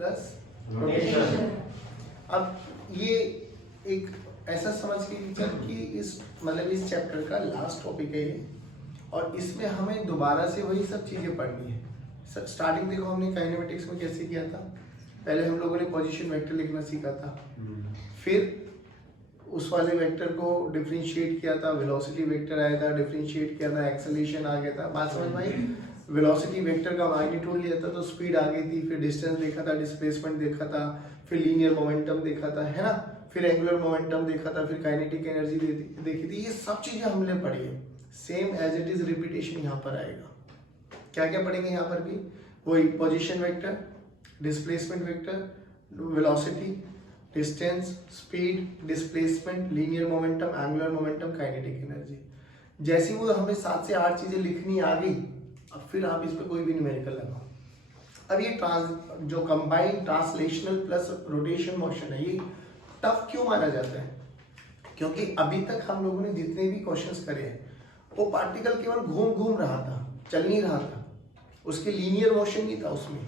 Plus rotation. अब ये एक ऐसा समझ के टीचर कि इस मतलब इस चैप्टर का लास्ट टॉपिक है ये, और इसमें हमें दोबारा से वही सब चीजें पढ़नी है। स्टार्टिंग देखो हमने काइनेमेटिक्स में कैसे किया था, पहले हम लोगों ने पोजीशन वेक्टर लिखना सीखा था, फिर उस वाले वेक्टर को डिफरेंशिएट किया था, वेलोसिटी वेक्टर आया था, डिफरेंशिएट किया था, एक्सेलरेशन आ गया था। बात समझ में आई? वेलोसिटी वेक्टर का मैग्नीट्यूड लिया था तो स्पीड आ गई थी, फिर डिस्टेंस देखा था, डिस्प्लेसमेंट देखा था, फिर लीनियर मोमेंटम देखा था, है ना, फिर एंगुलर मोमेंटम देखा था, फिर काइनेटिक एनर्जी देखी थी। ये सब चीजें हमने पढ़ी है। Same as it is repetition यहाँ पर आएगा। क्या क्या पढ़ेंगे यहाँ पर भी? वही position vector, displacement vector, velocity, distance, speed, displacement, linear momentum, angular momentum, kinetic energy. जैसी वो हमें 7 से 8 चीजें लिखनी आ गई, अब फिर आप इस पे कोई भी न्यूमेरिकल लगाओ। अब ये जो combined translational plus rotation motion है, ये टफ क्यों माना जाता है? क्योंकि अभी तक हम लोगों ने जितने भी क्वेश्चंस करे हैं वो पार्टिकल केवल घूम घूम रहा था, चल नहीं रहा था, उसके लीनियर मोशन नहीं था उसमें,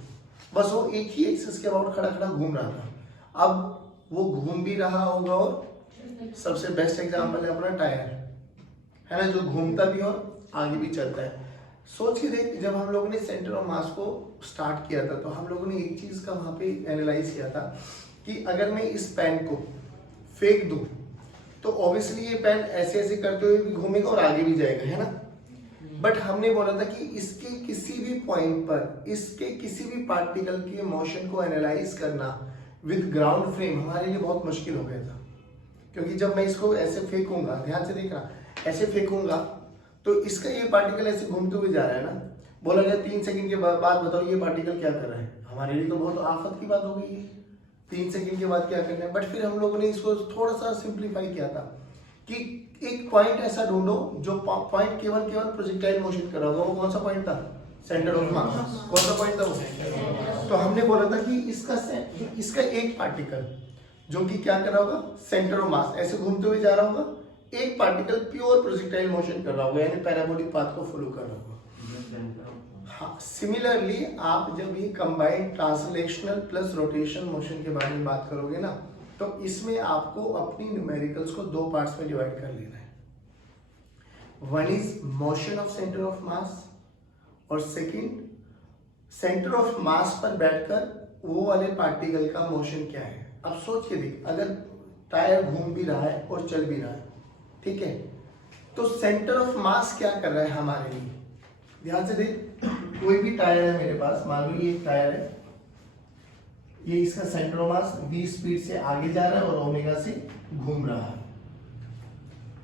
बस वो एक ही एक्सिस के अबाउट खड़ा खड़ा घूम रहा था। अब वो घूम भी रहा होगा, और सबसे बेस्ट एग्जांपल है अपना टायर, है ना, जो घूमता भी और आगे भी चलता है। सोच के देख, जब हम लोगों ने सेंटर ऑफ मास को स्टार्ट किया था तो हम लोगों ने एक चीज का वहां पे एनालाइज किया था कि अगर मैं इस पेन को फेंक दूं तो ऑब्वियसली ये पेन ऐसे ऐसे करते हुए भी घूमेगा और आगे भी जाएगा, है ना। बट हमने बोला था कि इसके किसी भी पॉइंट पर इसके किसी भी पार्टिकल के मोशन को एनालाइज करना विद ग्राउंड फ्रेम हमारे लिए बहुत मुश्किल हो गया था, क्योंकि जब मैं इसको ऐसे फेंकूंगा, ध्यान से देखना, ऐसे फेंकूंगा तो इसका ये पार्टिकल ऐसे घूमते हुए जा रहा है ना, बोला जाए 3 सेकंड के बाद बताओ ये पार्टिकल क्या कर रहा है, हमारे लिए तो बहुत आफत की बात हो गई है, 3 सेकंड के बाद क्या करना है। बट फिर हम लोगों ने इसको थोड़ा सा सिंप्लीफाई किया था कि एक पॉइंट ऐसा ढूंढो जो पॉइंट केवल प्रोजेक्टाइल मोशन कर रहा होगा। वो कौन सा पॉइंट था? सेंटर ऑफ मास। कौन सा पॉइंट था वो? तो हमने बोला था कि इसका एक पार्टिकल जो कि क्या कर रहा होगा, सेंटर ऑफ मास ऐसे घूमते हुए जा रहा होगा, एक पार्टिकल प्योर प्रोजेक्टाइल मोशन कर रहा होगा, यानी पैराबोलिक पाथ को फॉलो कर रहा होगा। हाँ, सिमिलरली आप जब ये combined translational plus rotation motion के बारे में बात करोगे ना, तो इसमें आपको अपनी न्यूमेरिकल्स को 2 पार्ट्स में डिवाइड कर लेना है। One is motion of centre of mass, और सेकंड सेंटर ऑफ मास पर बैठकर वो वाले पार्टिकल का मोशन क्या है। अब सोच के देख, अगर टायर घूम भी रहा है और चल भी रहा है, ठीक है, तो सेंटर ऑफ मास क्या कर रहा है हमारे लिए? ध्यान से देख, कोई भी टायर है मेरे पास, मान लो ये एक टायर है, ये इसका centre of mass v speed से आगे जा रहा है और ओमेगा से घूम रहा है।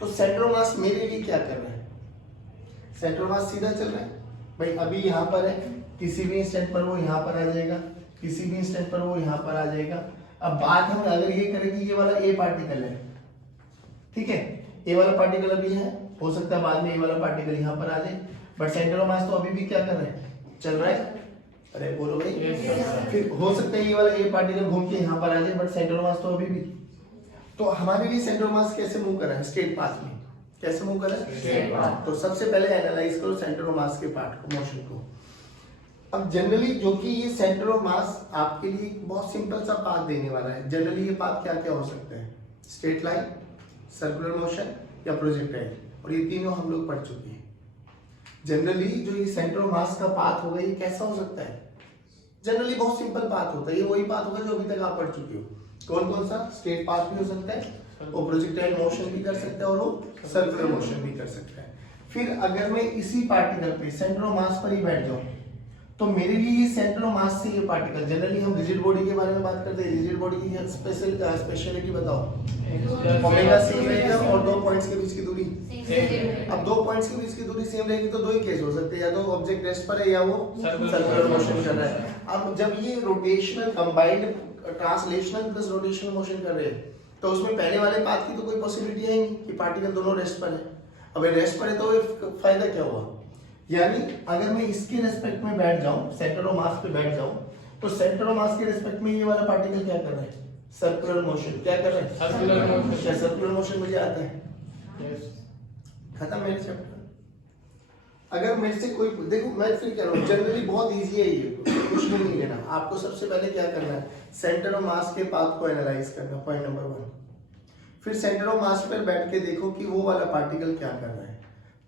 तो सेंटर ऑफ मास मेरे लिए क्या कर रहा है? सेंटर ऑफ मास सीधा चल रहा है भाई, अभी यहाँ पर है, किसी भी इंस्टेंट पर वो यहाँ पर आ जाएगा, किसी भी इंस्टेंट पर वो यहाँ पर आ जाएगा। अब बात हम अगर ये करें कि ये वाला ए पार्टिकल है, ठीक है, ए वाला पार्टिकल अभी है, हो सकता है बाद में ए वाला पार्टिकल यहाँ पर आ जाए, बट सेंटर ऑफ मास तो अभी भी क्या कर रहा है? चल रहा है। अरे बोलो भाई, फिर हो सकता है ये वाला ये पार्टिकल घूम के यहाँ पर आ जाए, बट सेंटर ऑफ मास तो अभी भी। तो हमारे लिए सेंटर ऑफ मास कैसे मूव कर रहा है? स्ट्रेट पाथ में। कैसे मूव कर रहा है? Straight path. तो सबसे पहले एनालाइज करो सेंटर ऑफ मास के पार्ट को, मोशन को। अब जनरली जो कि ये सेंटर ऑफ मास आपके लिए बहुत सिंपल सा पाथ देने वाला है। जनरली ये पाथ क्या क्या हो सकता है? स्ट्रेट लाइन, सर्कुलर मोशन या प्रोजेक्टाइल, और ये तीनों हम लोग पढ़ चुके हैं। जनरली जो ये सेंटर ऑफ मास का पाथ होगा ये कैसा हो सकता है? जनरली बहुत सिंपल पाथ होता है, ये वही पाथ होगा जो अभी तक आप पढ़ चुके हो। कौन कौन सा? स्ट्रेट पाथ भी हो सकता है, वो प्रोजेक्टाइल मोशन भी कर सकता है, और वो सर्कुलर मोशन भी कर सकता है। फिर अगर मैं इसी पार्टिकल पे सेंटर ऑफ मास पर ही बैठ जाऊं, तो मेरे लिए ये सेंटर ऑफ मास से ये पार्टिकल, जनरली हम रिजिड बॉडी के बारे में बात करते हैं, रिजिड बॉडी की स्पेशलिटी बताओ। ओमेगा सेम रहेगा और 2 पॉइंट्स के बीच की दूरी। अब 2 पॉइंट्स के बीच की दूरी सेम रहेगी तो 2 ही केस हो सकते हैं, या तो ऑब्जेक्ट रेस्ट पर है या वो सर्कुलर मोशन कर रहा है। अब जब ये rotational combined translational plus rotational motion कर रहे हैं, तो उसमें पहले वाले पाथ की तो कोई पॉसिबिलिटी है नहीं कि पार्टिकल दोनों रेस्ट पर है। अब रेस्ट पर है तो फायदा क्या हुआ? यानी अगर मैं इसके रेस्पेक्ट में बैठ जाऊं, सेंटर ऑफ मास पे बैठ जाऊं, तो सेंटर ऑफ मास के रेस्पेक्ट में ये वाला पार्टिकल क्या कर रहा है? Circular motion. क्या कर रहा है? Circular motion. क्या सर्कुलर मोशन मुझे आता है? खत्म मेरे चैप्टर। अगर मेरे से कोई देखो, मैं फिर कह रहा हूँ जनरली बहुत इजी है ये, कुछ भी नहीं लेना आपको। सबसे पहले क्या करना है, सेंटर ऑफ मास के पाथ को एनालाइज करना, पॉइंट नंबर 1। फिर सेंटर ऑफ मास पर बैठ के देखो कि वो वाला पार्टिकल क्या कर रहा है।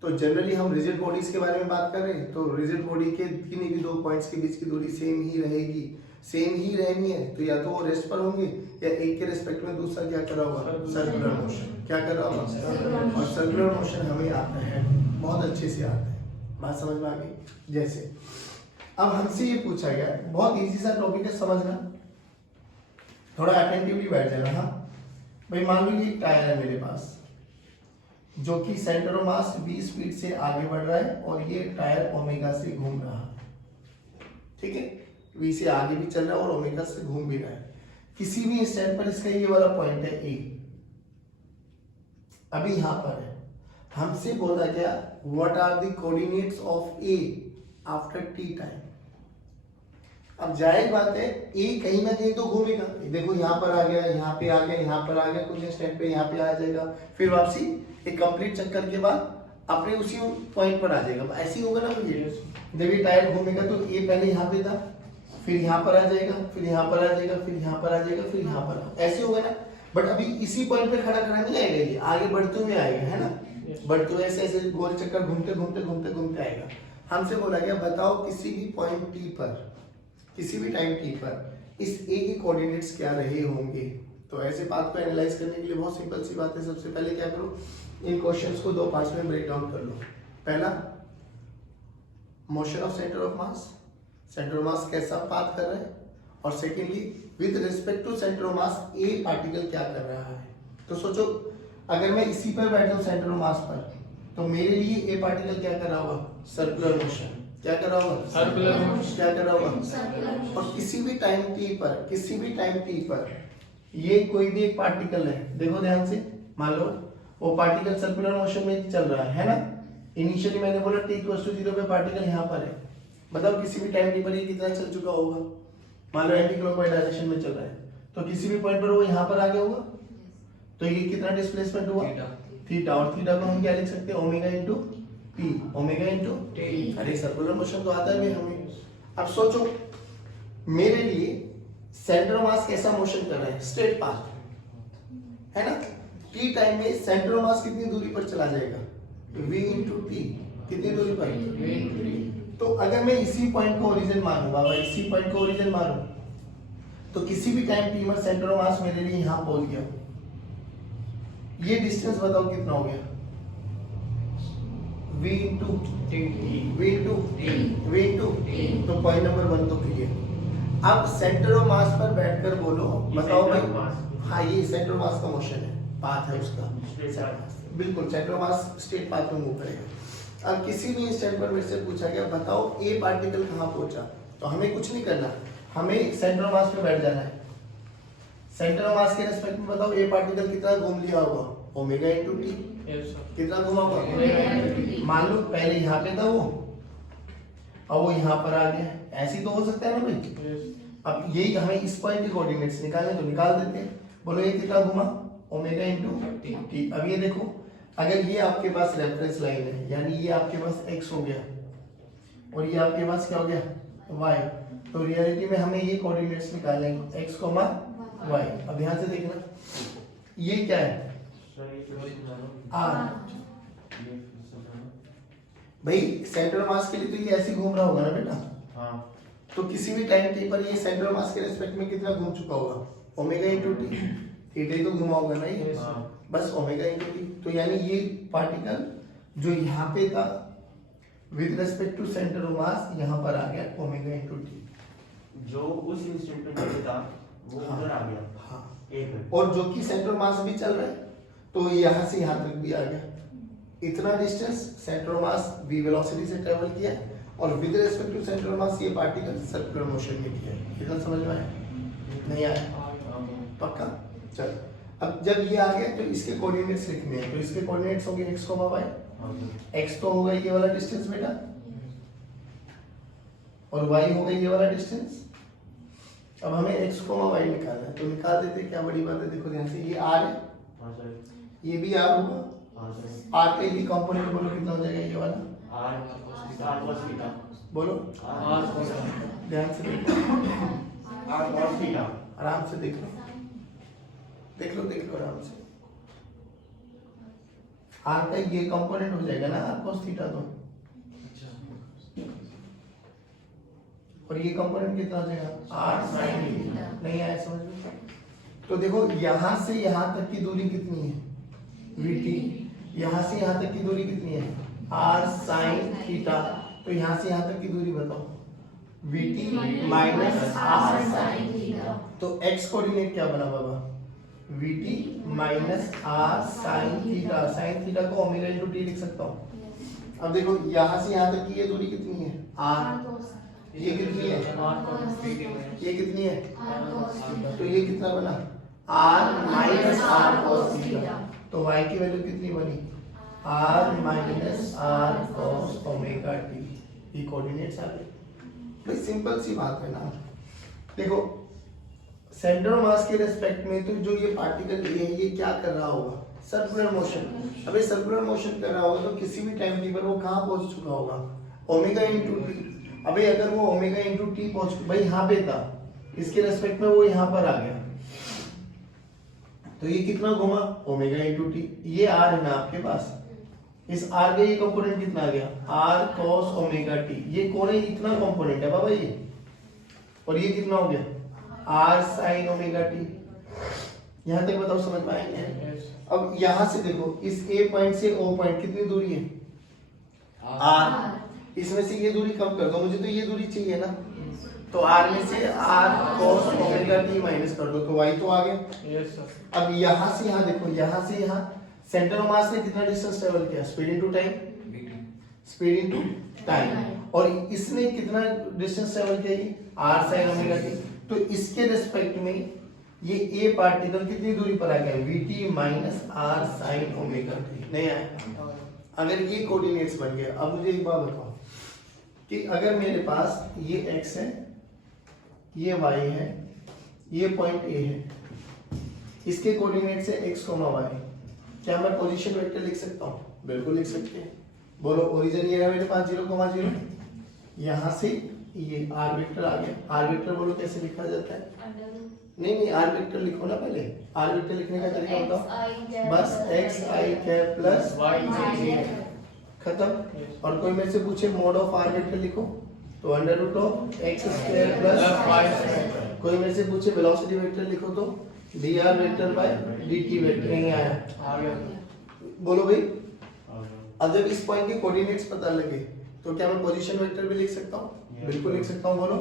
तो जनरली हम रिजिड बॉडीज के बारे में बात कर रहे हैं, तो रिजिड बॉडी के किन्हीं भी दो पॉइंट्स के बीच की दूरी सेम ही रहेगी, सेम ही रहनी है। तो या तो वो रेस्ट पर होंगे या एक के रिस्पेक्ट में दूसरा क्या कर रहा होगा, सर्कुलर मोशन। क्या कर रहा होगा, और सर्कुलर मोशन हमें आता है, बहुत अच्छे से आता है। बात समझ में आ गई। जैसे अब हमसे ये पूछा गया, बहुत इजी सा टॉपिक है समझना, थोड़ा अटेंटिवली बैठ जाना। हाँ भाई, मान लो ये टायर है मेरे पास, जो कि centre of mass v speed से आगे बढ़ रहा है और ये टायर ओमेगा से घूम रहा है। ठीक है, v से आगे भी चल रहा है और ओमेगा से घूम भी रहा है। किसी भी इंस्टेंट पर इसका ये वाला पॉइंट है a, अभी यहां पर है। हमसे बोला गया what are the coordinates of a after t time. अब जाहिर बात है a कहीं ना कहीं तो घूमेगा, देखो यहाँ पर आ गया, यहाँ पे आ गया, यहाँ पर आ गया, कुछ इंस्टेंट पे यहाँ पे आ जाएगा, फिर वापसी एक कंप्लीट चक्कर के बाद अपने उसी पॉइंट पर आ जाएगा। ऐसे ही होगा ना मुझे, जब ये टायर घूमेगा तो a पहले यहाँ पे था, फिर यहाँ पर आ जाएगा, फिर यहाँ पर आ जाएगा, फिर यहाँ पर आ जाएगा, फिर यहाँ पर, ऐसे होगा ना। बट अभी इसी पॉइंट पे खड़ा खड़ा नहीं आएगा, ये आगे बढ़ते हुए आएगा, है ना, बढ़ते हुए ऐसे ऐसे गोल चक्कर घूमते घूमते घूमते घूमते आएगा। हमसे बोला गया बताओ किसी भी पॉइंट टी पर, किसी भी टाइम टी पर इस ए के कोऑर्डिनेट्स क्या रहे होंगे। तो ऐसे पाथ को एनालाइज करने के लिए बहुत सिंपल सी बात है। सबसे पहले क्या करो, इन क्वेश्चंस को दो पार्ट्स में ब्रेक डाउन कर लो। पहला, motion of centre of mass, centre of mass कैसा पाथ कर रहा है, और secondly with respect to centre of mass a particle क्या कर रहा है। तो सोचो अगर मैं इसी पर बैठा हूं सेंटर ऑफ मास पर, तो मेरे लिए ए पार्टिकल क्या कर रहा होगा, सर्कुलर मोशन। क्या कर रहा होगा, सर्कुलर मोशन। क्या कर रहा होगा, और किसी भी टाइम टी पर, किसी भी टाइम टी पर ये कोई भी एक पार्टिकल है, देखो ध्यान से, मान लो वो पार्टिकल सर्कुलर मोशन में चल रहा है ना। इनिशियली मैंने बोला t=0 पे पार्टिकल यहाँ पर है, बताओ किसी भी टाइम टी पर ये कितना चल चुका होगा। मान लो एंटी क्लॉकवाइज डायरेक्शन में चल रहा है, तो किसी भी पॉइंट पर वो यहाँ पर आ गया होगा, तो ये कितना डिस्प्लेसमेंट हुआ, थीटा। और थीटा को हम क्या लिख सकते हैं, omega into T, omega into T. अरे सर्कुलर मोशन तो आता है हमें। अब सोचो मेरे लिए सेंटर ऑफ मास कैसा मोशन कर रहा है, स्ट्रेट पाथ है ना। टी टाइम में सेंटर ऑफ मास कितनी दूरी पर चला जाएगा, v इंटू टी, कितनी दूरी पर, v इंटू टी। तो अगर मैं इसी पॉइंट को ओरिजिन मानूं, बाबा इसी पॉइंट को ओरिजिन मानूं, तो किसी भी टाइम टी में सेंटर ऑफ मास मेरे लिए यहां पहुंच गया, ये डिस्टेंस बताओ कितना हो गया, v into T, v into T, v into T. तो पॉइंट नंबर 1 तो क्लियर। अब सेंटर ऑफ मास पर बैठकर बोलो, बताओ भाई, हाँ ये सेंटर ऑफ मास का मोशन है, पाथ है उसका, बिल्कुल centre of mass straight path में मूव करेगा। अब किसी भी इंस्टेंट पर मेरे से पूछा गया बताओ ए पार्टिकल कहाँ पहुंचा, तो हमें कुछ नहीं करना, हमें सेंटर ऑफ मास पे बैठ जाना है। सेंटर ऑफ मास के रिस्पेक्ट में बताओ ए पार्टिकल कितना घूम लिया होगा, ओमेगा इंटू टी। कितना घुमा होगा, मान लो पहले यहाँ पे था वो, अब वो यहाँ पर आ गया, ऐसे ही तो हो सकता है ना भाई। अब यही हमें इस पॉइंट के कोऑर्डिनेट्स निकालने, तो निकाल देते हैं। बोलो ये कितना घुमा, ओमेगा इंटू टी। अब ये देखो अगर ये आपके पास रेफरेंस लाइन है, यानी ये आपके पास x हो गया और ये आपके पास क्या हो गया, y, तो रियलिटी में हमें ये कोऑर्डिनेट्स निकालने हैं, x, y। अब ध्यान से देखना, ये क्या है, r। भाई सेंटर मास के लिए तो ये ऐसे घूम रहा होगा ना बेटा, हाँ। तो किसी भी टाइम टी पर ये सेंटर मास के रिस्पेक्ट में कितना घूम चुका होगा, ओमेगा इंटू टी। थीटा ही तो घुमा होगा ना ये, बस ओमेगा इंटू टी। तो यानी ये पार्टिकल जो यहाँ पे था with respect to centre of mass यहाँ पर आ गया ओमेगा इंटू टी, जो उस इंस्टेंट में था वो उधर आ गया, हाँ। एक और जो कि सेंटर ऑफ मास भी चल रहा है, तो यहाँ से यहाँ तक भी आ गया। इतना distance centre of mass v velocity से ट्रेवल किया और with respect to centre of mass ये पार्टिकल सर्कुलर मोशन में किया। इतना समझ में आया, नहीं आया, पक्का। चल अब जब ये आ गया तो इसके कोऑर्डिनेट्स लिखने हैं, तो इसके कोऑर्डिनेट्स होंगे x, y। x तो होगा ये वाला डिस्टेंस बेटा, और y होगा ये वाला डिस्टेंस। अब हमें x, y निकालना है, तो निकाल देते, क्या बड़ी बात है। देखो ध्यान से, ये r है, ये भी r होगा, r पे भी कंपोनेंट बोलो कितना हो जाएगा, ये वाला आर cos थीटा बोलो, आर cos ध्यान से देखो, आर cos थीटा आराम से देख लो, देख लो, देख लो आराम से। आर का ये कंपोनेंट हो जाएगा ना आर cos थीटा, तो और ये कंपोनेंट कितना हो जाएगा आर sin थीटा। नहीं आया समझ में? तो देखो यहां से यहां तक की दूरी कितनी है vt, यहां से यहां तक की दूरी कितनी है r sin थीटा, तो यहां से यहां तक की दूरी बताओ vt minus r sin theta. तो x कोऑर्डिनेट क्या बना बाबा, vt minus r sin theta. sin theta को ओमेगा इनटू t लिख सकता हूं। अब देखो यहां से यहां तक की ये दूरी कितनी है r, ये कितनी है, ये कितनी है, तो ये कितना बना r minus r cos theta. तो y की वैल्यू कितनी बनी r minus r cos omega t। ये कोऑर्डिनेट्स आ गए भाई, सिंपल सी बात है ना। देखो सेंटर ऑफ मास के रेस्पेक्ट में तो जो ये पार्टिकल ये है, ये क्या कर रहा होगा सर्कुलर मोशन। अबे सर्कुलर मोशन कर रहा होगा तो किसी भी टाइम टी पर वो कहां पहुंच चुका होगा ओमेगा इनटू टी। अबे अगर वो ओमेगा इनटू टी पहुंच भाई यहाँ पे था, इसके रेस्पेक्ट में वो यहाँ पर आ गया, तो ये कितना घुमा ओमेगा इनटू टी। ये आर है ना आपके पास, इस आर का ये कंपोनेंट कितना आ गया आर cos ओमेगा टी। ये कौन है, इतना कंपोनेंट है बाबा ये, और ये कितना हो गया आर sin ओमेगा टी। यहां तक बताओ समझ में आएंगे? अब यहां से देखो इस ए पॉइंट से ओ पॉइंट कितनी दूरी है आर, इसमें से ये दूरी कम कर दो, मुझे तो ये दूरी चाहिए ना, तो आर में से R cos omega T minus कर दो, तो y तो आ गया। Yes sir. अब यहां से यहां देखो, यहां से यहां सेंटर ऑफ मास ने कितना डिस्टेंस ट्रेवल किया, speed into time, speed into time, और इसने कितना डिस्टेंस ट्रेवल किया आर sin ओमेगा टी। तो इसके रिस्पेक्ट में ये ए पार्टिकल कितनी दूरी पर आ गया vt minus R sin omega T. नहीं आया? अगर ये कोऑर्डिनेट्स बन गए, अब मुझे एक बात बताओ कि अगर मेरे पास ये x है, ये y है, ये पॉइंट A है, इसके कोऑर्डिनेट्स है x, y, क्या मैं पोजीशन वेक्टर लिख सकता हूँ? बिल्कुल लिख सकते हैं। बोलो ओरिजिन ये है मेरे पास 0,0, यहाँ से ये r वेक्टर आ गया। r वेक्टर बोलो कैसे लिखा जाता है? नहीं r वेक्टर लिखो ना पहले। r वेक्टर लिखने का तरीका बताओ। बस x I cap plus y j, खत्म। और कोई मेरे से पूछे मोड ऑफ r वेक्टर लिखो, तो under root of x square plus y square. कोई मेरे से पूछे वेलोसिटी वेक्टर लिखो, तो dr vector by dt vector. नहीं आया? आ गया। बोलो भाई, अब जब इस पॉइंट के कोऑर्डिनेट्स पता लगे तो क्या मैं पोजीशन वेक्टर भी लिख सकता हूँ? बिल्कुल लिख सकता हूँ। बोलो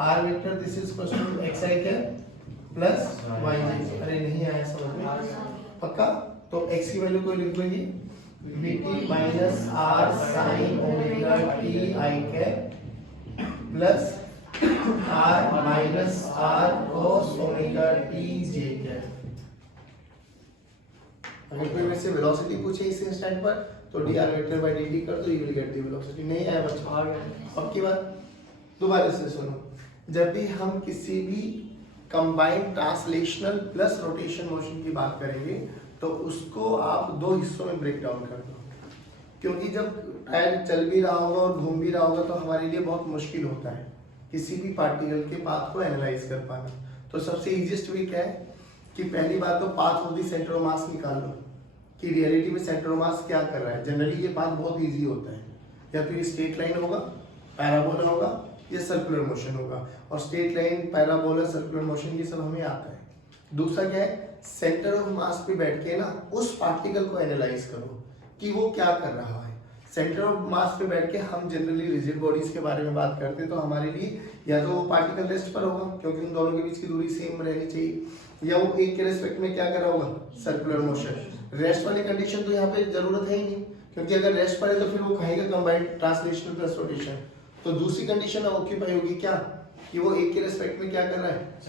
r vector this is equal to xi cap plus y। अरे नहीं आया समझ में? पक्का? तो x की वैल्यू कोई लिख दो, ये vt minus r sin omega t i cap plus r minus r cos omega t j cap. अगर कोई मेरे से वेलोसिटी पूछे इस इंस्टेंट पर, तो dr वेक्टर बाय dt कर दो, you will get the velocity. नहीं आया बच्चों? आ गया। पक्की बात? दोबारा से सुनो, जब भी हम किसी भी combined translational plus rotation motion की बात करेंगे तो उसको आप दो हिस्सों में ब्रेक डाउन कर दो, क्योंकि जब टायर चल भी रहा होगा और घूम भी रहा होगा तो हमारे लिए बहुत मुश्किल होता है किसी भी पार्टिकल के पाथ को एनालाइज कर पाना। तो सबसे इजीएस्ट वे क्या है कि पहली बात तो path of the centre of मास निकाल लो कि रियलिटी में सेंटर ऑफ मास क्या कर रहा है। जनरली ये पाथ बहुत इजी होता है, या फिर स्ट्रेट लाइन होगा, पैराबोला होगा, ये सर्कुलर मोशन होगा। और straight line, parabola, circular motion ये सब हमें आता है। दूसरा क्या है, सेंटर ऑफ मास पे बैठ के ना उस पार्टिकल को एनालाइज करो कि वो क्या कर रहा है। सेंटर ऑफ मास पे बैठ के हम जनरली रिजिड बॉडीज के बारे में बात करते हैं, तो हमारे लिए या तो वो पार्टिकल रेस्ट पर होगा क्योंकि उन दोनों के बीच की दूरी सेम रहनी चाहिए, या वो एक के रेस्पेक्ट में क्या कर रहा होगा सर्कुलर मोशन। रेस्ट वाली कंडीशन तो यहाँ पे जरूरत है ही नहीं, क्योंकि अगर रेस्ट पर है तो फिर वो कहेगा कंबाइंड ट्रांसलेशनल प्लस रोटेशन। तो दूसरी कंडीशन ऑक्यूपाई होगी क्या कि वो एक के रेस्पेक्ट में क्या कर रहा है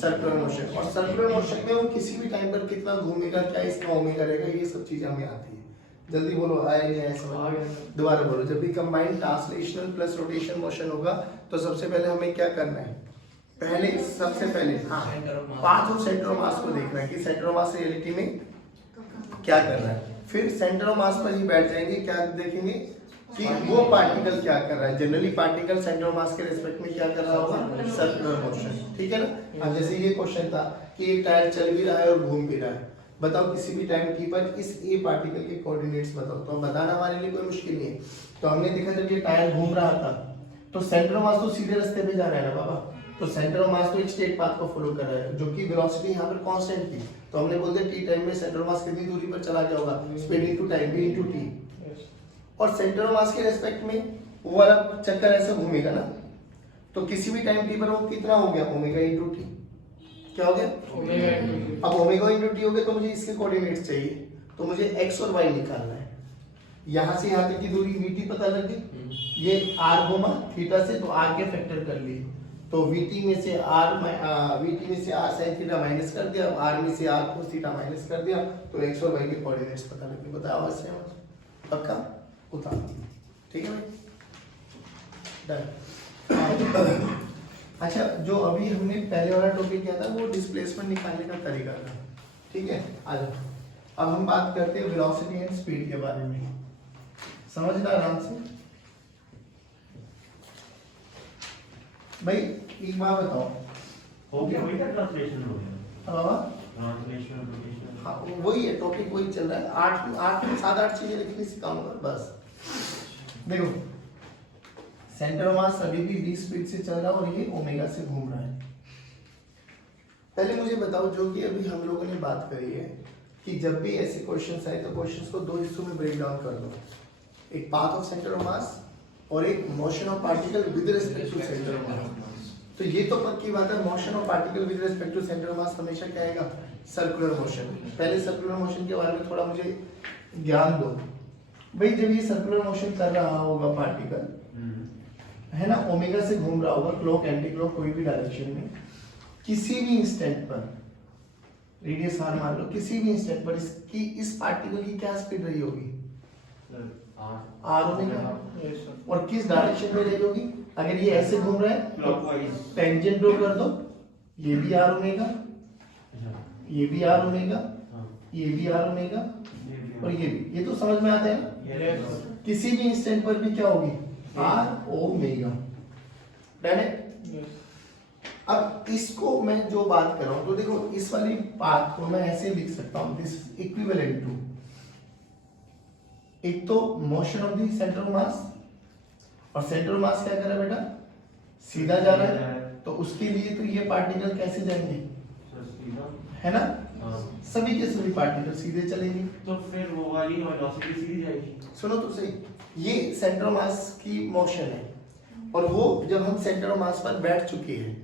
सर्कुलर मोशन। और सर्कुलर मोशन में वो किसी भी टाइम पर कितना घूमेगा, क्या इसका ओमेगा रहेगा, ये सब चीजें हमें आती है। जल्दी बोलो, आया नहीं आया समझ? दोबारा बोलो, जब भी combined translational plus rotation motion होगा तो सबसे पहले हमें क्या करना है, पहले सबसे पहले हाँ पाथ ऑफ सेंटर ऑफ मास को देखना है कि सेंटर ऑफ मास रियलिटी में क्या कर रहा है। फिर सेंटर ऑफ मास पर ही बैठ जाएंगे, क्या देखेंगे कि वो पार्टिकल क्या कर रहा है। जनरली पार्टिकल सेंटर ऑफ मास के रिस्पेक्ट में क्या कर रहा होगा, सर्कुलर मोशन, ठीक है ना। अब जैसे ये क्वेश्चन था कि एक टायर चल भी रहा है और घूम भी रहा है, बताओ किसी भी टाइम टी पर इस ए पार्टिकल के कोऑर्डिनेट्स बताओ, तो बताना हमारे लिए कोई मुश्किल नहीं है। तो हमने देखा जब ये टायर घूम रहा था तो सेंटर ऑफ मास तो सीधे रास्ते पे जा रहा है ना बाबा, तो सेंटर ऑफ मास तो एक स्ट्रेट पाथ को फॉलो कर रहा है, जो कि वेलोसिटी यहाँ पर कांस्टेंट थी, तो हमने बोल दिया टी टाइम में सेंटर ऑफ मास कितनी दूरी पर चला गया होगा, speed into time v into T. और सेंटर ऑफ मास के रेस्पेक्ट में वो वाला चक्कर ऐसे घूमेगा ना, तो किसी भी टाइम टी पर वो कितना हो गया, ओमेगा इनटू टी। क्या हो गया, ओमेगा इनटू टी। अब ओमेगा इनटू टी हो गया, तो मुझे इसके कोऑर्डिनेट्स चाहिए, तो मुझे x और y निकालना है। यहाँ से यहाँ तक की दूरी vt पता लग गई, ये r घुमा थीटा से, तो r के फैक्टर कर लिए, तो vt में से r sin थीटा माइनस कर दिया, r में से r cos थीटा माइनस कर दिया, तो x और y के कोऑर्डिनेट्स पता लग गए। बताओ आवाज से पक्का उतार, ठीक है भाई, डन। अच्छा, जो अभी हमने पहले वाला टॉपिक किया था वो डिस्प्लेसमेंट निकालने का तरीका था, ठीक है। आ जाओ, अब हम बात करते हैं वेलोसिटी एंड स्पीड के बारे में, समझना आराम से। भाई एक बात बताओ, हो गया वही का ट्रांसलेशन हो गया, बाबा ट्रांसलेशन रोटेशन। हाँ वही है, टॉपिक वही चल रहा है, 7-8 चीजें लिखनी सिखाऊंगा बस। देखो सेंटर ऑफ मास अभी भी v स्पीड से चल रहा है और ये ओमेगा से घूम रहा है। पहले मुझे बताओ, जो कि अभी हम लोगों ने बात करी है कि जब भी ऐसे क्वेश्चंस आए तो क्वेश्चंस को 2 हिस्सों में ब्रेक डाउन कर दो, एक path of centre of mass और एक motion of particle with respect to centre of mass. तो ये तो पक्की बात है, motion of particle with respect to centre of mass हमेशा क्या आएगा, सर्कुलर मोशन। पहले सर्कुलर मोशन के बारे में थोड़ा मुझे ज्ञान दो भाई। जब ये सर्कुलर मोशन कर रहा होगा पार्टिकल, है ना, ओमेगा से घूम रहा होगा, क्लॉक एंटी क्लॉक कोई भी डायरेक्शन में, किसी भी इंस्टेंट पर, रेडियस r मान लो, किसी भी इंस्टेंट पर इसकी इस पार्टिकल की क्या स्पीड रही होगी, r ओमेगा, और किस डायरेक्शन में रही होगी। अगर ये ऐसे घूम रहा है क्लॉकवाइज, टेंजेंट ड्रॉ कर दो, ये भी r ओमेगा, ये भी r ओमेगा, ये भी r ओमेगा, और ये भी, ये तो समझ में आता है ना। किसी भी इंस्टेंट पर भी क्या होगी, r ओमेगा, डन है। अब इसको मैं जो बात कर रहा हूं, तो देखो इस वाली बात को मैं ऐसे लिख सकता हूं, दिस इक्विवेलेंट टू, एक तो motion of the centre of mass, और सेंटर ऑफ मास क्या कर रहा है बेटा, सीधा जा रहा है, तो उसके लिए तो ये पार्टिकल कैसे जाएंगे, है ना, सभी के सभी पार्टिकल सीधे चलेंगे, तो फिर वो वाली वेलोसिटी सीधी जाएगी। सुनो तो सही, ये सेंटर ऑफ मास की मोशन है, और वो जब हम सेंटर ऑफ मास पर बैठ चुके हैं,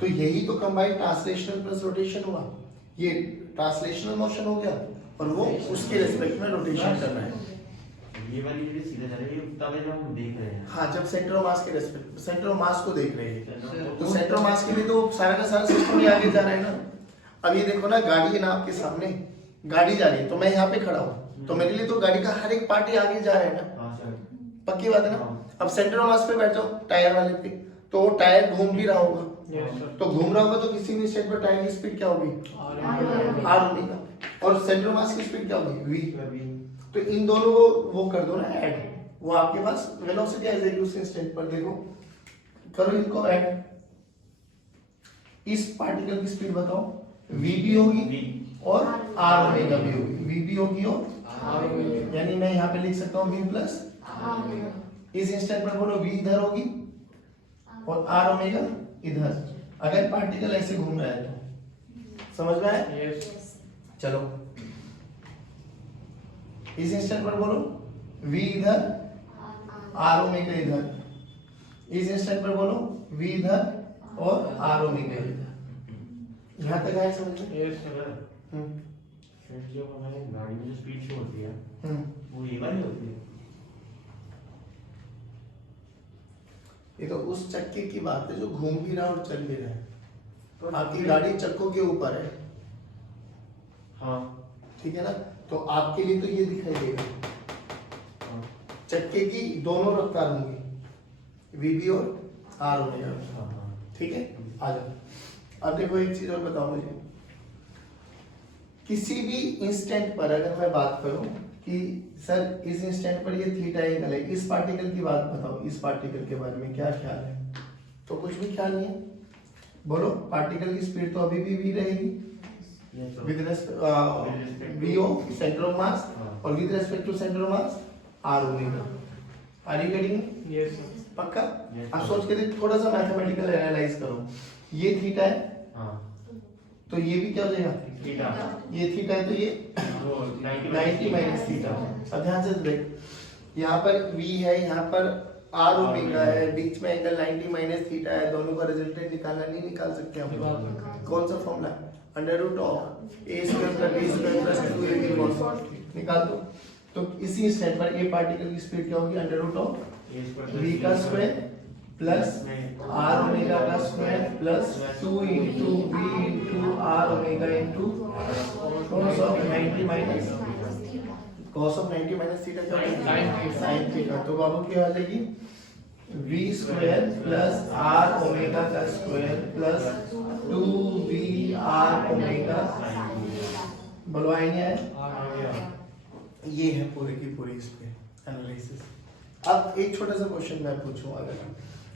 तो यही तो कंबाइंड ट्रांसलेशनल प्लस रोटेशन हुआ, ये ट्रांसलेशनल मोशन हो गया, और वो उसके रिस्पेक्ट में रोटेशन कर रहा है। ये वाली जो सीधा जा रही है तब जब हम देख रहे हैं, हाँ, जब सेंटर ऑफ मास के रिस्पेक्ट, सेंटर ऑफ मास को देख रहे हैं, तो सेंटर ऑफ मास के लिए तो सारा का सारा सिस्टम ही आगे जा रहा है ना। अब ये देखो ना, गाड़ी है ना आपके सामने, गाड़ी जा रही है, तो मैं यहाँ पे खड़ा हूँ, तो मेरे लिए तो गाड़ी का हर एक पार्ट ही आगे जा रहा है ना, पक्की बात है ना। अब सेंटर ऑफ मास पे बैठ जाओ टायर वाले पे, तो वो टायर घूम भी रहा होगा, तो घूम रहा होगा, तो किसी भी स्टेट पर टायर की स्पीड क्या होगी, r ओमेगा, और सेंटर ऑफ मास की स्पीड क्या होगी, v। तो इन दोनों को वो कर दो ना ऐड, वो आपके पास वेलोसिटी आ जाएगी उस इंस्टेंट पर। देखो करो इनको ऐड, इस पार्टिकल की स्पीड बताओ, v भी होगी और r ओमेगा भी होगी, v भी होगी और यानी मैं यहाँ पे लिख सकता हूँ v प्लस, इस इंस्टेंट पर बोलो v इधर होगी और r ओमेगा इधर। अगर पार्टिकल ऐसे घूम रहा है तो समझ में आया, चलो इस इंस्टेंट पर बोलो v इधर, r ओमेगा इधर, इस इंस्टेंट पर बोलो v इधर और r ओमेगा इधर। यहाँ तक आया समझ में? फिर जो हमारे गाड़ी में जो स्पीड शो होती है वो ये वाली होती है। ये तो उस चक्के की बात है जो घूम भी रहा और चल भी रहा है, तो आपकी गाड़ी चक्कों के ऊपर है, हाँ ठीक है ना, तो आपके लिए तो ये दिखाई देगा, हाँ चक्के की दोनों रफ्तार होंगी, वीबी और आर ओमेगा, हाँ। ठीक है। आ जाओ, अब देखो एक चीज और बताओ मुझे, किसी भी इंस्टेंट पर अगर मैं बात करूं कि सर इस इंस्टेंट पर ये थीटा एंगल है, इस पार्टिकल की बात बताओ, इस पार्टिकल के बारे में क्या ख्याल है? तो कुछ भी ख्याल नहीं है। बोलो, पार्टिकल की स्पीड तो अभी भी v रहेगी with v of centre of mass और with respect to centre of mass r omega. Are you getting? Yes sir. पक्का? Yes, अब sir. सोच के देख, थोड़ा सा मैथमेटिकल एनालाइज करो। ये थीटा है हाँ तो ये भी क्या हो जाएगा? थीटा ये थीटा है तो ये वो 90 माइनस थीटा। अब ध्यान से देख, यहाँ पर v है, यहाँ पर r ओमेगा है, बीच में एंगल 90 माइनस थीटा है, दोनों का रिजल्टेंट निकालना, नहीं निकाल सकते हम लोग। कौन सा formula? Under root of a square plus b square plus 2ab cos निकाल दो। तो इसी इंस्टेंट पर a पार्टिकल की स्पीड क्या होगी? अंडर रूट ऑफ v का स्क्वायर प्लस r ओमेगा का square plus 2 into v into r omega into cos of 90 minus cos of 90 minus theta क्या होगा? sin theta. तो बाबू क्या हो जाएगी? v square plus r omega का square plus 2v r omega. बोलो आई नहीं आया? ये है पूरे की पूरी इस पे एनालिसिस। अब एक छोटा सा क्वेश्चन मैं पूछूं अगर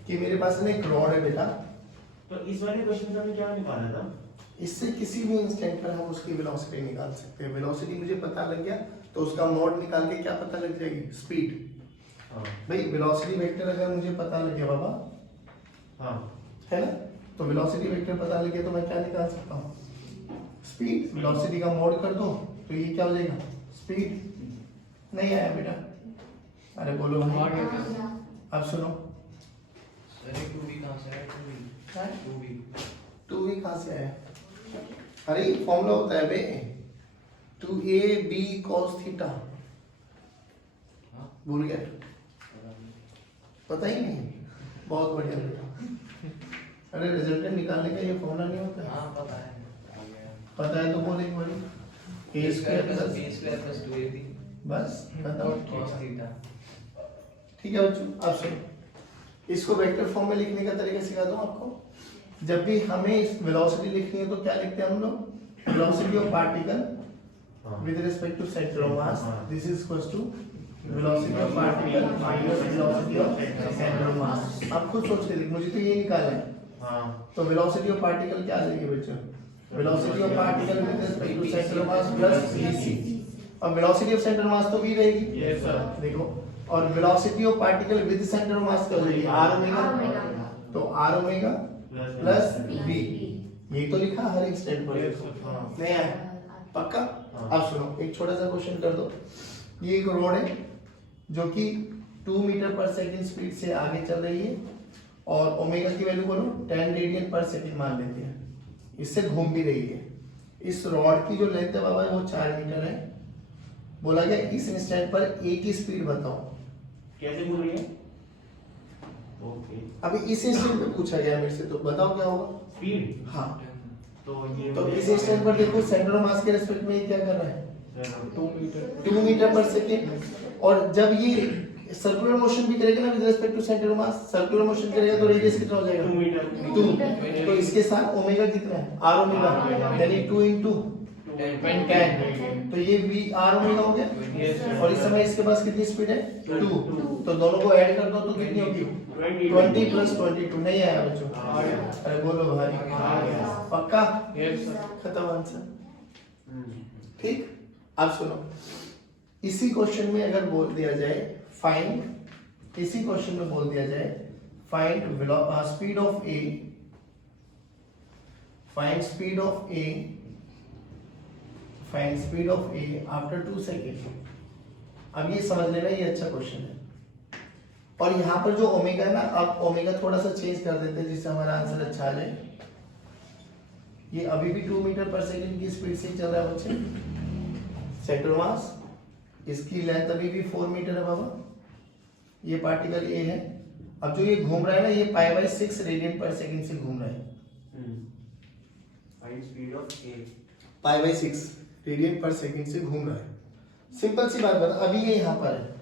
कि मेरे पास ना एक रॉड है बेटा, तो इस वाले क्वेश्चन का मैं क्या निकाला था? इससे किसी भी इंस्टेंट पर हम उसकी वेलोसिटी निकाल सकते हैं। वेलोसिटी मुझे पता लग गया तो उसका मोड निकाल के क्या पता लग जाएगी? स्पीड। हाँ भाई वेलोसिटी वेक्टर अगर मुझे पता लग गया बाबा, हाँ है ना, तो वेलोसिटी वेक्टर पता लग गया तो मैं क्या निकाल सकता हूँ? स्पीड। वेलोसिटी का मोड कर दो तो ये क्या हो जाएगा? स्पीड। नहीं आया बेटा? अरे बोलो भाई। अब सुनो, सर 2v कहां से आया? 2v 2v कहाँ से आया? अरे फॉर्मूला होता है बे, 2ab cos थीटा। हाँ भूल गया? पता ही नहीं? बहुत बढ़िया बेटा। अरे रिजल्टेंट निकालने का ये फॉर्मूला नहीं होता है? हाँ पता है, आ गया। पता है तो बोल एक बारी। a square plus b square plus 2ab बस खत्म। cos theta. ठीक है बच्चों, अब सुनो, इसको वेक्टर फॉर्म में लिखने का तरीका सिखा दूं आपको। जब भी हमें इस वेलोसिटी लिखनी है तो क्या लिखते हैं हम लोग? Velocity of particle with respect to centre of mass, this is equals to velocity of particle minus velocity of centre of mass. आप खुद सोच के देख, मुझे तो ये निकालना है। हाँ तो वेलोसिटी ऑफ पार्टिकल क्या आ जाएगी बच्चों? Velocity of particle with respect to centre of mass plus vc, और velocity of centre of mass तो v रहेगी। Yes sir. देखो, और velocity of particle with centre of mass क्या हो जाएगी? r omega. तो r ओमेगा प्लस v, ये तो लिखा हर एक स्टेप पर। नहीं आया? पक्का? अब सुनो, एक छोटा सा क्वेश्चन कर दो। ये एक रोड है जो कि 2 मीटर पर सेकंड स्पीड से आगे चल रही है और ओमेगा की वैल्यू बोलो 10 रेडियन पर सेकंड मान लेते हैं, इससे घूम भी रही है। इस रॉड की जो लेंथ है बाबा वो 4 मीटर है। बोला गया इस इंस्टेंट पर a की स्पीड बताओ। कैसे घूम रही है? ओके अभी इस इंस्टेंट पे पूछा गया मेरे से, तो बताओ क्या होगा? स्पीड। हाँ, तो ये तो इस इंस्टेंट पर देखो सेंटर ऑफ मास के रिस्पेक्ट में ये क्या कर रहा है? 2 मीटर पर सेकेंड। और जब ये सर्कुलर मोशन भी करेगा ना with respect to centre of mass, circular motion करेगा तो रेडियस कितना हो जाएगा? 2 मीटर। 2। तो इसके साथ ओमेगा कितना है? r ओमेगा, यानी 2 into 10। तो ये v r ओमेगा हो गया। और इस समय इसके पास कितनी स्पीड है? 2। तो दोनों को ऐड कर दो तो कितनी होगी? 20 प्लस 22। नहीं आया बच्चों? अरे बोलो भाई, पक्का? Yes sir. खत्म आंसर। ठीक, अब सुनो, इसी क्वेश्चन में अगर बोल दिया जाए फाइंड, इसी क्वेश्चन में बोल दिया जाए find speed of A, find speed of A, find speed of A after 2 second. अब ये समझ लेना, ये अच्छा क्वेश्चन है। और यहाँ पर जो ओमेगा है ना, अब ओमेगा थोड़ा सा चेंज कर देते हैं जिससे हमारा आंसर अच्छा आ जाए। ये अभी भी 2 मीटर पर सेकंड की स्पीड से चल रहा है बच्चे, सेंटर मास। इसकी लेंथ अभी भी 4 मीटर है बाबा। ये पार्टिकल ए है। अब जो ये घूम रहा है ना, ये π/6 रेडियन पर सेकंड से घूम रहा है। Find speed of A, π/6 radian per second से घूम रहा है। सिंपल सी बात बता, अभी ये यहाँ पर है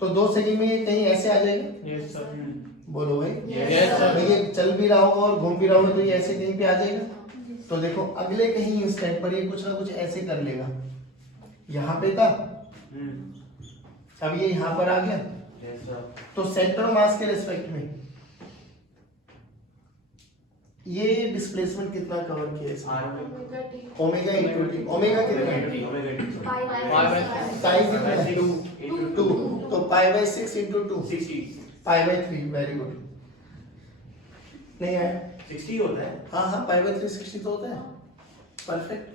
तो 2 सेकंड में ये कहीं ऐसे आ जाएगा। Yes sir. बोलो भाई। Yes sir. ये चल भी रहा होगा और घूम भी रहा होगा तो ये ऐसे कहीं पे आ जाएगा। तो देखो अगले कहीं इंस्टेंट पर ये कुछ ना कुछ ऐसे कर लेगा। यहाँ पे था अब ये यहाँ पर आ गया, जैसा तो सेंटर मास के रिस्पेक्ट में ये डिस्प्लेसमेंट कितना कवर किया इसमें? Omega into T. ओमेगा कितना है? साइन कितना है? 2। तो pi by 6 into 2 pi by 3। Very good. नहीं आया? 60 होता है। हाँ पाई बाय 3 60 तो होता है। परफेक्ट।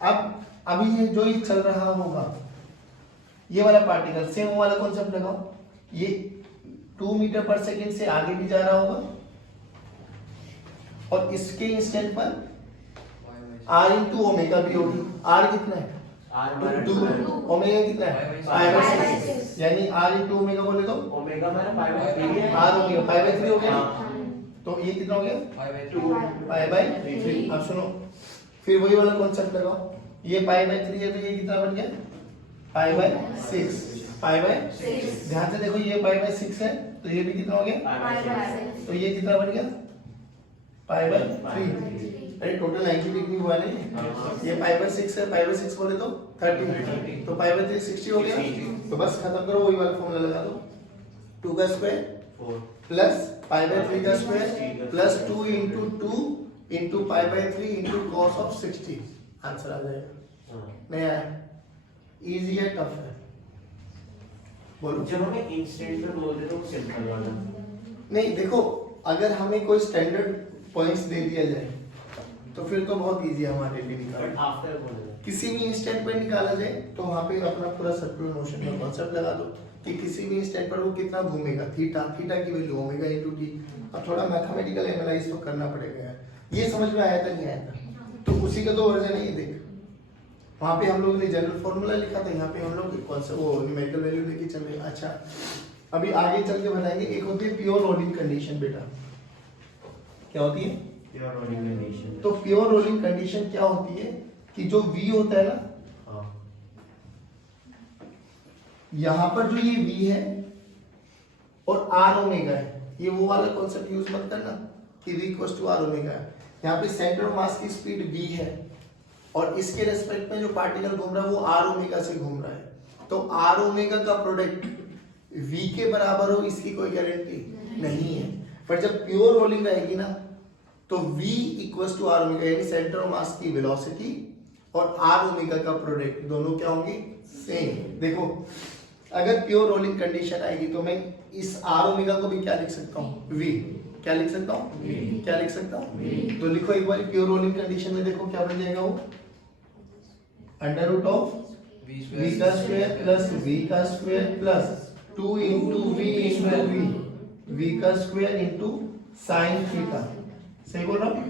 अब अभी ये जो ही चल रहा होगा, ये वाला पार्टिकल सेम वो वाला कॉन्सेप्ट लगाओ, ये 2 मीटर पर सेकेंड से आगे भी जा रहा होगा और इसके इंस्टेंट पर r इंटू ओमेगा भी होगी। r कितना है? R 2। ओमेगा कितना है? Pi by 6। यानी r इंटू ओमेगा बोले तो ओमेगा मेरा पाई बाय 3 है। r ओमेगा पाई बाय 3 हो गया। हाँ। तो ये कितना हो गया? 2 पाई बाय 3। अब सुनो, फिर वही वाला कॉन्सेप्ट लगाओ, ये पाई बाय 3 है तो ये कितना बन गया? Pi by 6। Pi by 6। ध्यान से देखो, ये पाई बाय 6 है तो ये भी कितना हो गया? Pi by 6। तो ये कितना बन गया? पाई बाय 3। अरे टोटल 90 डिग्री हुआ नहीं, ये पाई बाय 6 है, पाई बाय 6 बोले तो 30, तो पाई बाय 3 60 हो गया। तो बस खत्म करो, वही वाला फॉर्मूला लगा दो, 2 का स्क्वायर 4 प्लस पाई बाय 3 का square plus 2 into 2 into pi by 3 into cos of 60। Answer आ जाएगा। नहीं आया? इजी है, टफ है? बोलो। जब हमें इंस्टेंट में बोलते तो सिंपल वाला नहीं देखो, अगर हमें कोई स्टैंडर्ड पॉइंट्स दे दिया जाए तो फिर तो बहुत इजी है हमारे लिए बट निकालना। आफ्टर बोलेगा किसी भी इंस्टेंट पे निकाला जाए तो वहां पे अपना पूरा सर्कुलर मोशन का कॉन्सेप्ट लगा दो कि किसी भी इंस्टेंट पर वो कितना घूमेगा, थीटा की वैल्यू ओमेगा इनटू टी। अब थोड़ा मैथमेटिकल एनालाइज तो करना पड़ेगा यार। ये समझ में आया था नहीं आया था? तो उसी का तो वर्जन है ये। देख, वहां पे हम लोग ने जनरल फॉर्मूला लिखा था, यहाँ पे हम लोग कॉन्सेप्ट वो न्यूमेरिकल वैल्यू लेके चल रहे हैं। अच्छा, अभी आगे चल के बताएंगे। एक होती है प्योर रोलिंग कंडीशन। बेटा क्या होती है? Pure rolling condition. तो प्योर रोलिंग कंडीशन क्या होती है कि जो V होता है ना, हाँ, यहाँ पर जो ये V है और R ओमेगा है, ये वो वाला कॉन्सेप्ट यूज मत करना कि V equals to R omega है। यहाँ पे सेंटर ऑफ मास की स्पीड V है और इसके रेस्पेक्ट में जो पार्टिकल घूम रहा है वो R ओमेगा से घूम रहा है। तो R ओमेगा का प्रोडक्ट V के बराबर हो इसकी कोई गारंटी नहीं है। पर जब प्योर रोलिंग रहेगी ना तो V equals to R omega, यानी सेंटर ऑफ मास की वेलोसिटी और R ओमेगा का प्रोडक्ट दोनों क्या होंगे? सेम। देखो, अगर प्योर रोलिंग कंडीशन आएगी तो मैं इस R ओमेगा को भी क्या लिख सकता हूँ? V। क्या लिख सकता हूँ? क्या लिख सकता हूँ? तो लिखो एक बार प्योर रोलिंग कंडीशन में, देखो क्या बन जाएगा वो? अंडर रूट ऑफ V का स्क्वायर प्लस V का square plus 2 into V into V का स्क्वायर इंटू साइन थीटा। सही बोल रहा हूँ?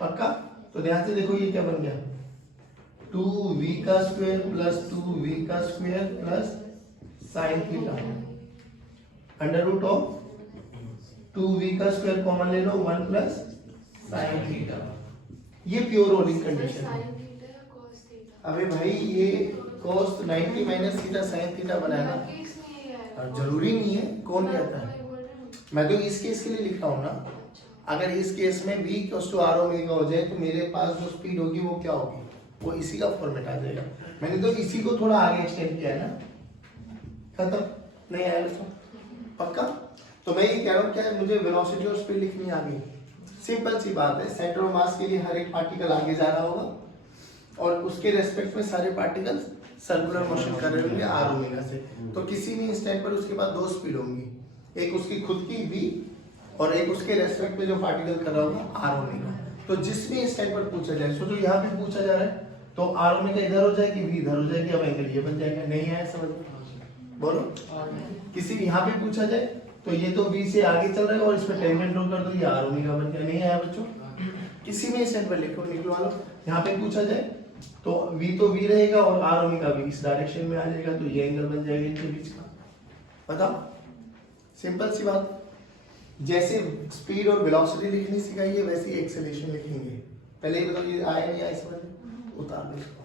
पक्का? तो ध्यान से देखो, ये क्या बन गया? 2V का स्क्वायर प्लस 2V का square plus sine theta under root of 2V का स्क्वायर कॉमन ले लो, 1 प्लस साइन थीटा। ये प्योर रोलिंग कंडीशन है। अबे भाई ये cos 90 minus theta sine theta बनाना जरूरी नहीं है। कौन कहता है? मैं तो इस केस के लिए लिख रहा हूँ ना। अगर इस केस में V equals to R omega हो जाए तो मेरे पास जो स्पीड होगी वो क्या होगी? वो इसी का फॉर्मेट आ जाएगा। मैंने तो इसी को थोड़ा आगे एक्सटेंड किया है ना। खत्म? नहीं आया दोस्तों? पक्का? तो मैं ये कह रहा हूँ क्या मुझे वेलोसिटी और स्पीड लिखनी आ गई? सिंपल सी बात है। सेंटर ऑफ मास के लिए हर एक पार्टिकल आगे जा रहा होगा और उसके रेस्पेक्ट में सारे पार्टिकल्स सर्कुलर मोशन कर रहे होंगे R ओमेगा से। तो किसी भी इंस्टेंट पर उसके पास दो स्पीड होंगी, एक उसकी खुद की V और एक उसके रेस्पेक्ट में जो पार्टिकल कर रहा होगा R ओमेगा। तो जिस भी इंस्टेंट पर पूछा जाए, सोचो यहाँ पे पूछा जा रहा है तो R ओमेगा इधर हो जाएगी, V इधर हो जाएगी। अब एंगल ये बन जाएगा। नहीं है समझ में? बोलो। किसी यहाँ पे पूछा जाए तो ये तो V से आगे चल रहा है और इसमें टेंजेंट ड्रॉ कर दो, ये R ओमेगा बन गया। नहीं आया बच्चों? किसी भी इंस्टेंट पर लिखो, निकलवा लो। यहाँ पे पूछा जाए तो V रहेगा और R ओमेगा भी इस डायरेक्शन में आ जाएगा, तो ये एंगल बन जाएगा इनके बीच का। बताओ, सिंपल सी बात। जैसे स्पीड और वेलोसिटी लिखनी सिखाई है वैसे ही एक्सेलरेशन लिखेंगे। पहले ही बताओ, ये आया नहीं आया समझ में? उतार दो इसको।